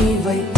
e vai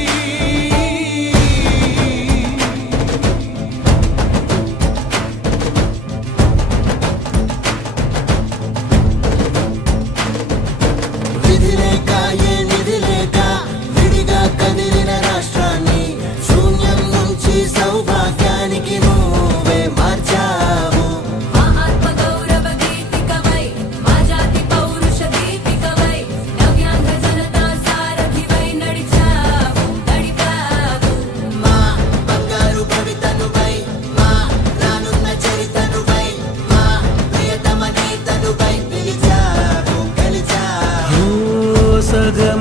Nerede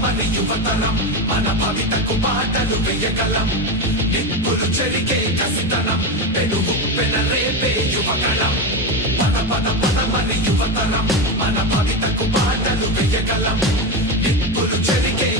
మరి యువతరం మన భవితకు పాటలు వేయగలం. నిప్పులు చెరికే కసితనం పెనుగు యువకళం పద పద యువతరం మన భవితకు పాటలు వేయగలం. నిప్పులు చెరిగే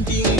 Ending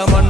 Estamos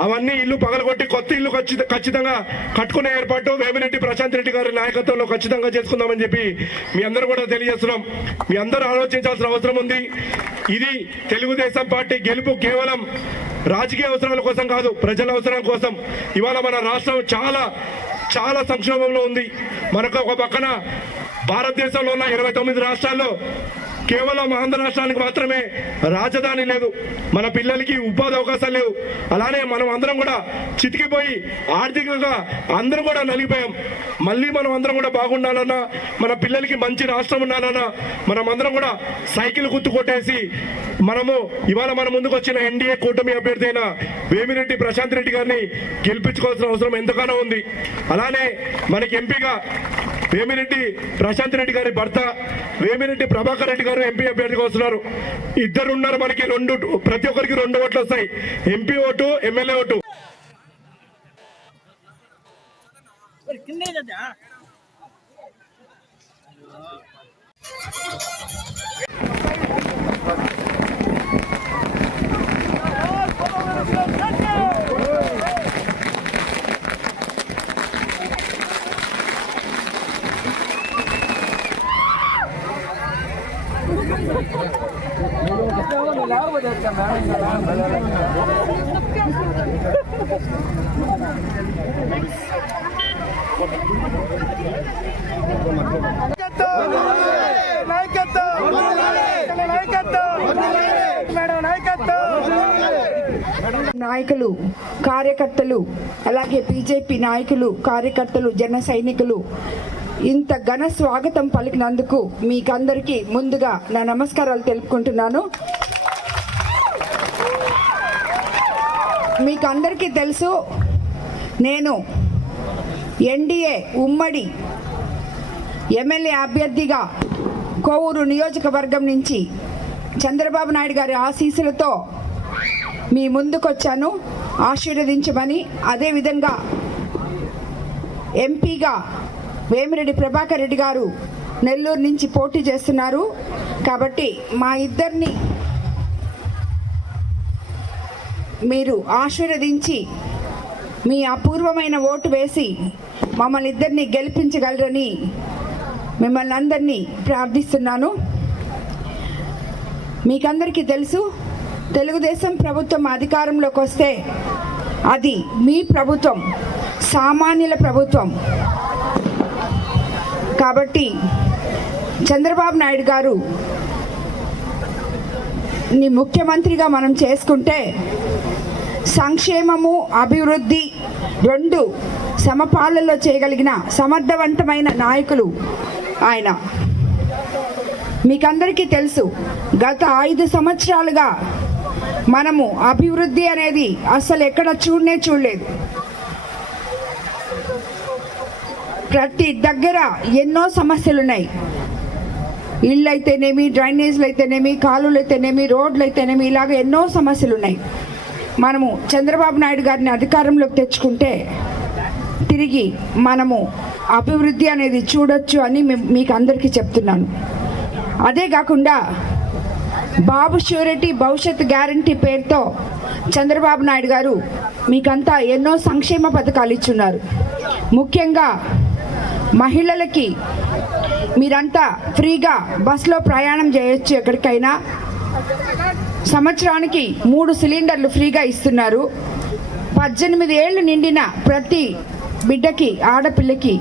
అవన్నీ ఇల్లు పగలగొట్టి కొత్త ఇల్లు ఖచ్చితంగా కట్టుకునే ఏర్పాటు వేమిరెడ్డి ప్రశాంత్ రెడ్డి గారి నాయకత్వంలో ఖచ్చితంగా చేసుకుందామని చెప్పి మీ అందరూ కూడా తెలియజేస్తున్నాం. మీ అందరూ ఆలోచించాల్సిన అవసరం ఉంది. ఇది తెలుగుదేశం పార్టీ గెలుపు కేవలం రాజకీయ అవసరాల కోసం కాదు ప్రజల అవసరం కోసం. ఇవాళ మన రాష్ట్రం చాలా చాలా సంక్షోభంలో ఉంది. మనకు ఒక పక్కన భారతదేశంలో ఉన్న ఇరవై తొమ్మిది రాష్ట్రాల్లో కేవలం ఆంధ్ర రాష్ట్రానికి మాత్రమే రాజధాని లేదు. మన పిల్లలకి ఉపాధి అవకాశాలు లేవు. అలానే మనం అందరం కూడా చితికిపోయి ఆర్థికంగా అందరం కూడా నలిగిపోయాం. మళ్ళీ మనం అందరం కూడా బాగుండాలన్నా మన పిల్లలకి మంచి రాష్ట్రం ఉండాలన్నా మనం అందరం కూడా సైకిల్ గుర్తు కొట్టేసి మనము ఇవాళ మన ముందుకు వచ్చిన ఎన్డీఏ కూటమి అభ్యర్థి అయిన వేమిరెడ్డి ప్రశాంత్ రెడ్డి గారిని గెలిపించుకోవాల్సిన అవసరం ఎంతగానో ఉంది. అలానే మనకి ఎంపీగా వేమిరెడ్డి ప్రశాంత్ రెడ్డి గారి భర్త వేమిరెడ్డి ప్రభాకర్ రెడ్డి గారు ఎంపీ అభ్యర్థిగా వస్తున్నారు. ఇద్దరు ఉన్నారు మనకి రెండు ప్రతి ఒక్కరికి రెండు ఓట్లు వస్తాయి. MP vote MLA vote. నాయకులు కార్యకర్తలు అలాగే బీజేపీ నాయకులు కార్యకర్తలు జన సైనికులు ఇంత ఘన స్వాగతం పలికినందుకు మీకందరికీ ముందుగా నా నమస్కారాలు తెలుపుకుంటున్నాను. మీకు అందరికీ తెలుసు నేను ఎన్డీఏ ఉమ్మడి ఎమ్మెల్యే అభ్యర్థిగా కోవూరు నియోజకవర్గం నుంచి చంద్రబాబు నాయుడు గారి ఆశీస్సులతో మీ ముందుకొచ్చాను. ఆశీర్వదించమని అదేవిధంగా ఎంపీగా వేమిరెడ్డి ప్రభాకర్ రెడ్డి గారు నెల్లూరు నుంచి పోటీ చేస్తున్నారు. కాబట్టి మా ఇద్దరిని మీరు ఆశీర్వదించి మీ అపూర్వమైన ఓటు వేసి మమ్మల్ని ఇద్దరిని గెలిపించగలరని మిమ్మల్ని అందరినీ ప్రార్థిస్తున్నాను. మీకందరికీ తెలుసు తెలుగుదేశం ప్రభుత్వం అధికారంలోకి వస్తే అది మీ ప్రభుత్వం సామాన్యుల ప్రభుత్వం. కాబట్టి చంద్రబాబు నాయుడు గారు ని ముఖ్యమంత్రిగా మనం చేసుకుంటే సంక్షేమము అభివృద్ధి రెండు సమపాలలో చేయగలిగిన సమర్థవంతమైన నాయకులు ఆయన. మీకందరికీ తెలుసు గత ఐదు సంవత్సరాలుగా మనము అభివృద్ధి అనేది అసలు ఎక్కడ చూడనే చూడలేదు. ప్రతి దగ్గర ఎన్నో సమస్యలు ఉన్నాయి ఇళ్ళు అయితేనేమి డ్రైనేజ్లు అయితేనేమి కాలువలు అయితేనేమి రోడ్లు అయితేనేమి ఇలాగ ఎన్నో సమస్యలు ఉన్నాయి మనము చంద్రబాబు నాయుడు గారిని అధికారంలోకి తెచ్చుకుంటే తిరిగి మనము అభివృద్ధి అనేది చూడొచ్చు అని మీకు అందరికీ చెప్తున్నాను. అదే కాకుండా బాబు ష్యూరిటీ భవిష్యత్ గ్యారంటీ పేరుతో చంద్రబాబు నాయుడు గారు మీకంతా ఎన్నో సంక్షేమ పథకాలు ఇచ్చున్నారు. ముఖ్యంగా మహిళలకి మీరంతా ఫ్రీగా బస్సులో ప్రయాణం చేయొచ్చు ఎక్కడికైనా. సంవత్సరానికి మూడు సిలిండర్లు ఫ్రీగా ఇస్తున్నారు. పద్దెనిమిది ఏళ్ళు నిండిన ప్రతి బిడ్డకి ఆడపిల్లకి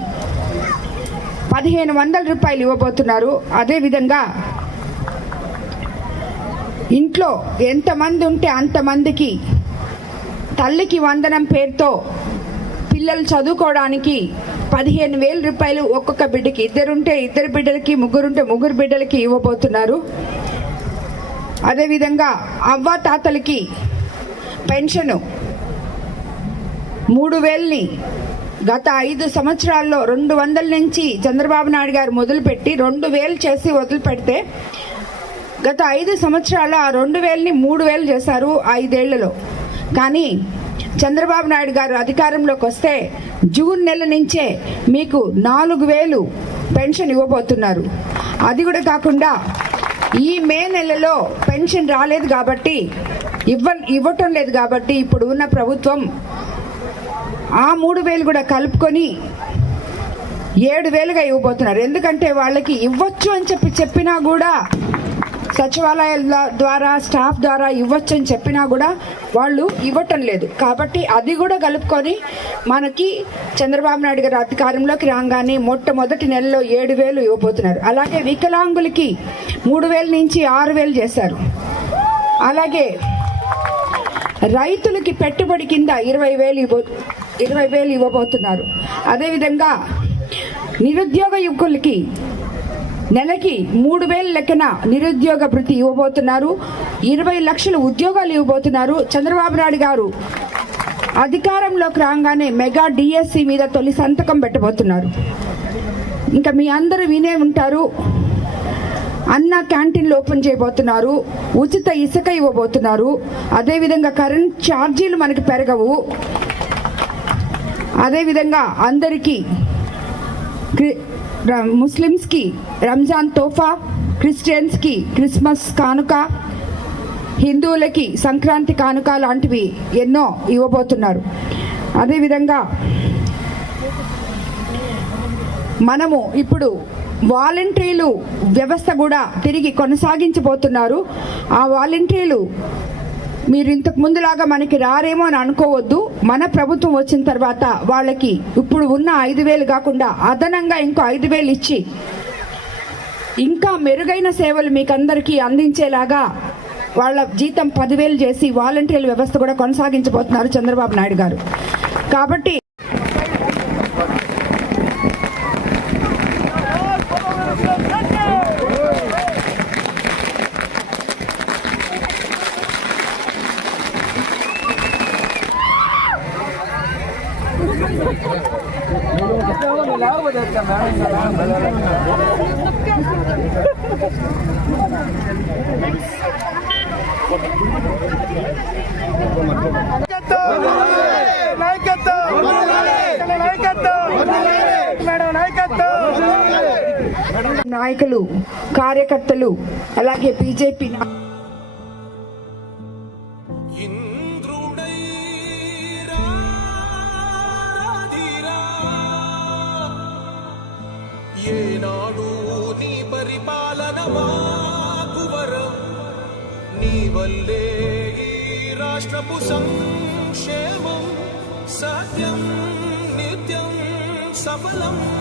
పదిహేను వందల రూపాయలు ఇవ్వబోతున్నారు. అదేవిధంగా ఇంట్లో ఎంతమంది ఉంటే అంతమందికి తల్లికి వందనం పేరుతో పిల్లలు చదువుకోవడానికి పదిహేను వేల రూపాయలు ఒక్కొక్క బిడ్డకి ఇద్దరుంటే ఇద్దరు బిడ్డలకి ముగ్గురుంటే ముగ్గురు బిడ్డలకి ఇవ్వబోతున్నారు. అదేవిధంగా అవ్వ తాతలకి పెన్షను మూడు వేలని గత ఐదు సంవత్సరాల్లో రెండు వందల నుంచి చంద్రబాబు నాయుడు గారు మొదలుపెట్టి రెండు వేలు చేసి వదిలిపెడితే గత ఐదు సంవత్సరాలు ఆ రెండు వేలని మూడు వేలు చేశారు ఐదేళ్ళలో. కానీ చంద్రబాబు నాయుడు గారు అధికారంలోకి వస్తే జూన్ నెల నుంచే మీకు నాలుగు వేలు పెన్షన్ ఇవ్వబోతున్నారు. అది కూడా కాకుండా ఈ మే నెలలో పెన్షన్ రాలేదు కాబట్టి ఇవ్వ ఇవ్వటం లేదు కాబట్టి ఇప్పుడు ఉన్న ప్రభుత్వం ఆ మూడు వేలు కూడా కలుపుకొని ఏడు వేలుగా ఇవ్వబోతున్నారు. ఎందుకంటే వాళ్ళకి ఇవ్వచ్చు అని చెప్పి చెప్పినా కూడా సచివాలయాల ద్వారా స్టాఫ్ ద్వారా ఇవ్వచ్చు అని చెప్పినా కూడా వాళ్ళు ఇవ్వటం లేదు. కాబట్టి అది కూడా కలుపుకొని మనకి చంద్రబాబు నాయుడు గారు అధికారంలోకి రాగానే మొట్టమొదటి నెలలో ఏడు వేలు ఇవ్వబోతున్నారు. అలాగే వికలాంగులకి మూడు వేల నుంచి ఆరు వేలు చేశారు. అలాగే రైతులకి పెట్టుబడి కింద ఇరవై వేలు ఇవ్వ ఇరవై వేలు ఇవ్వబోతున్నారు. అదేవిధంగా నిరుద్యోగ యువకులకి నెలకి మూడు వేల లెక్కన నిరుద్యోగ భృతి ఇవ్వబోతున్నారు. ఇరవై లక్షల ఉద్యోగాలు ఇవ్వబోతున్నారు. చంద్రబాబు నాయుడు గారు అధికారంలోకి రాగానే మెగా డిఎస్సి మీద తొలి సంతకం పెట్టబోతున్నారు. ఇంకా మీ అందరూ వినే ఉంటారు అన్న క్యాంటీన్లు ఓపెన్ చేయబోతున్నారు ఉచిత ఇసుక ఇవ్వబోతున్నారు. అదేవిధంగా కరెంట్ ఛార్జీలు మనకి పెరగవు. అదేవిధంగా అందరికీ ముస్లిమ్స్కి రంజాన్ తోఫా క్రిస్టియన్స్కి క్రిస్మస్ కానుక హిందువులకి సంక్రాంతి కానుక లాంటివి ఎన్నో ఇవ్వబోతున్నారు. అదేవిధంగా మనము ఇప్పుడు వాలంటీర్లు వ్యవస్థ కూడా తిరిగి కొనసాగించబోతున్నారు. ఆ వాలంటీర్లు మీరు ఇంతకు ముందులాగా మనకి రారేమో అని అనుకోవద్దు. మన ప్రభుత్వం వచ్చిన తర్వాత వాళ్ళకి ఇప్పుడు ఉన్న ఐదు వేలు కాకుండా అదనంగా ఇంకో ఐదు వేలు ఇచ్చి ఇంకా మెరుగైన సేవలు మీకు అందరికీ అందించేలాగా వాళ్ళ జీతం పదివేలు చేసి వాలంటీర్ల వ్యవస్థ కూడా కొనసాగించబోతున్నారు చంద్రబాబు నాయుడు గారు. కాబట్టి నాయకులు కార్యకర్తలు అలాగే బీజేపీ ఇంద్రుడై రాధిరా. ఏనాడు నీ పరిపాలన మాకు నీ వల్లే రాష్ట్రపు సంక్షేమం సత్యం నిత్యం సఫలం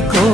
Nicole.